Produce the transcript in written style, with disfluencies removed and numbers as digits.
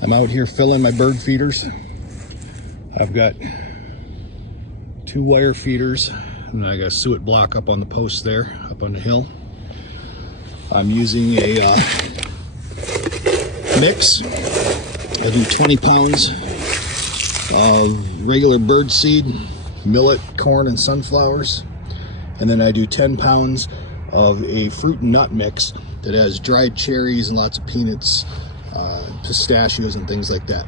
I'm out here filling my bird feeders. I've got 2 wire feeders, and I got a suet block up on the post there, up on the hill. I'm using a mix. I do 20 pounds of regular bird seed, millet, corn, and sunflowers. And then I do 10 pounds of a fruit and nut mix that has dried cherries and lots of peanuts, pistachios, and things like that.